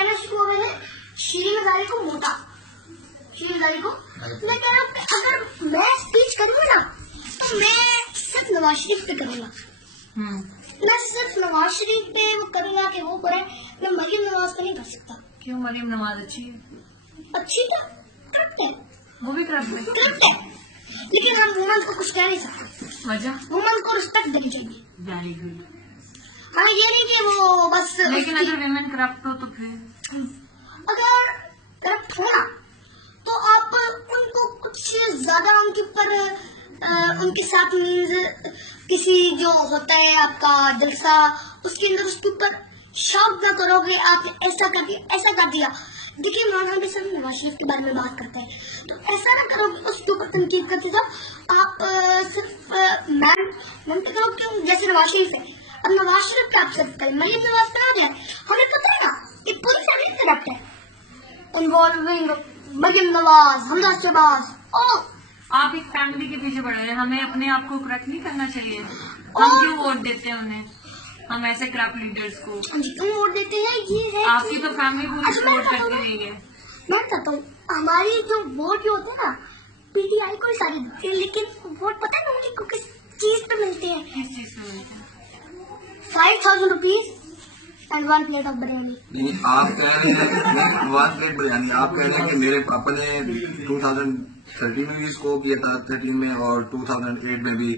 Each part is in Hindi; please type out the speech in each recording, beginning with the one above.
कहना शुरू हो गए हैं शीरीन मजारी को मोटा, शीरीन मजारी को। मैं कह रहा हूँ अगर मैं स्पीच करूँगा ना तो मैं सिर्फ नवाज शरीफ पे करूँगा, मैं सिर्फ नवाज शरीफ पे वो करूँगा कि वो करे, मैं मरीम नवाज पे नहीं कर सकता। क्यों? मरीम नवाज अच्छी है, अच्छी क्या करप्ट है, वो भी करप्ट है, करप्ट है, लेकिन हम वुमन को कुछ कह नहीं सकते, वजह वुमन को रिस्पेक्ट देनी चाहिए। Very good. हाँ ये नहीं कि वो बस लेकिन अगर विमेन करप्ट हो तो फिर अगर करप्ट हो ना तो आप उनको कुछ ज्यादा उनके ऊपर उनके साथ मीन्स किसी जो होता है आपका जलसा उसके अंदर उसके ऊपर शौक ना करोगे, आपने ऐसा कर दिया ऐसा कर दिया। देखिए इमरान खान सब नवाज शरीफ के बारे में बात करता है तो ऐसा ना करोगे, उसके ऊपर तनकीद करते जाओ। आप सिर्फ मैम तो करो क्यों, जैसे नवाज शरीफ है, अब नवाज शरीफ का सिर्फ कल मरीम नवाज का हो गया, हमें पता है ना कि पूरी फैमिली करप्ट है इन्वॉल्विंग मरीम नवाज, हमजा शहबाज। ओ आप एक फैमिली के पीछे पड़ रहे हैं, हमें अपने आप को करप्ट नहीं करना चाहिए। हम क्यों वोट देते हैं उन्हें, हम ऐसे करप्ट लीडर्स को? क्यों वोट देते हैं ये है आपकी तो फैमिली पूरी सपोर्ट करती रही है। मैं कहता हूँ हमारी जो वोट जो होते हैं ना पीटीआई को ही सारी देते हैं, लेकिन वोट पता है उनको किस चीज पे मिलते हैं? किस चीज से मिलते हैं? 5,000 rupees and 1 plate of biryani. नहीं, आप कह रहे हैं 1 प्लेट बिरयानी, आप कह रहे हैं कि मेरे पापा ने 2013 में भी स्कोप किया था, 13 में और 2008 में भी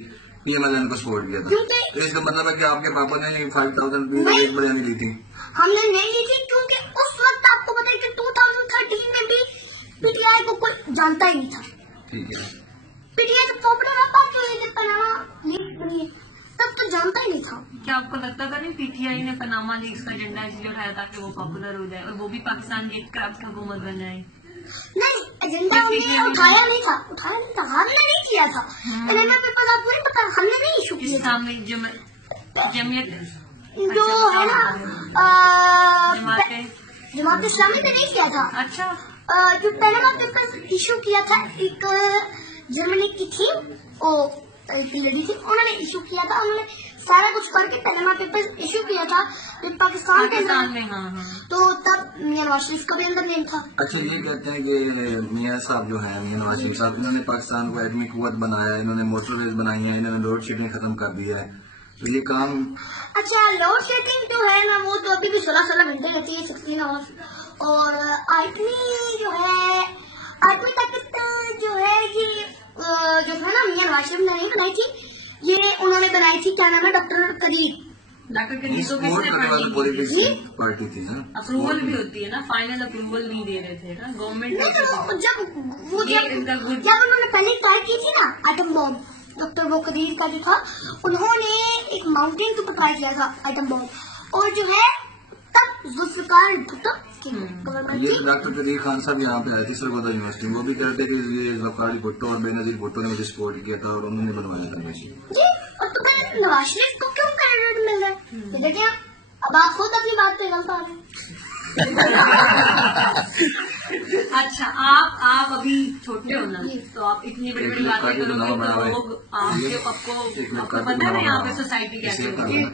पीएमएलएन को सपोर्ट किया था। क्योंकि तो इसका मतलब है कि आपके पापा ने 5,000 प्लेट बिरयानी ली थी। हमने नहीं ली थी क्योंकि उस वक्त आपको पता है कि 2013 में भी पीटीआई को कोई जानता ही नहीं था। ठीक है, पीटीआई तो पॉपुलर पार्टी हुई थी, पनामा लीग बनी है, तब तो जानता ही नहीं था। क्या आपको लगता था नहीं पीटीआई ने पनामा लीग्स का एजेंडा इसलिए उठाया ताकि वो पॉपुलर हो जाए और वो भी पाकिस्तान की एक करप्ट हुकूमत बन जाए? नहीं एजेंडा हमने उठाया नहीं था, हमने नहीं किया था। एजेंडा पेपर आपको नहीं पता, हमने नहीं इशू किया था। इस्लामी जमीयत जो है ना जमात इस्लामी ने नहीं किया था। अच्छा, जो पनामा पेपर्स इशू किया था एक जर्मनी की थी, वो लड़ी थी, उन्होंने इशू किया था, उन्होंने सारा कुछ करके पनामा पेपर्स इशू किया था पाकिस्तान के अंदर में। हाँ। तो तब मियां नवाज शरीफ का भी अंदर नेम था। अच्छा ये कहते हैं कि मियाँ साहब जो है मियाँ नवाज शरीफ साहब, इन्होंने पाकिस्तान को एटमी कुव्वत बनाया, इन्होंने मोटर रेल बनाई है, इन्होंने लोड शेडिंग खत्म कर दिया है, तो ये काम। अच्छा लोड शेडिंग जो है ना वो तो अभी भी 16 घंटे रहती है 16 आवर्स, और आइटमी जो है आइटमी ताकत जो है ये जो है ना मियां नवाज शरीफ ने नहीं बनाई थी, ये उन्होंने बनाई थी, क्या नाम है, डॉक्टर करीम। डॉक्टर के तो सपोर्ट करने वाली पॉलिटिक्स पार्टी थी ना, अप्रूवल भी होती है ना, फाइनल अप्रूवल नहीं दे रहे थे ना गवर्नमेंट। जब उन्होंने पहले ट्राई की थी ना आइटम बॉम्ब, डॉक्टर वो कदीर का जो था, उन्होंने एक माउंटेन के ऊपर ट्राई किया था आइटम बॉम्ब, और जो है तब जुल्फिकार भुट्टो गवर्नमेंट ये थी। डॉक्टर कदीर खान साहब यहाँ पे आए थे सरगोदा यूनिवर्सिटी, वो भी कहते कि ये जुल्फिकार भुट्टो और बेनजीर भुट्टो ने मुझे सपोर्ट किया था और उन्होंने बनवाया था मशीन। जी, और तो मैंने नवाज शरीफ को क्यों क्रेडिट मिल रहा है? देखिए अब आप खुद अपनी बात पे गलत आ रहे हैं। अच्छा, आप अभी छोटे हो ना, तो आप इतनी बड़ी बड़ी बातें करोगे तो लोग आपको पता है यहाँ पे सोसाइटी कैसे होती है।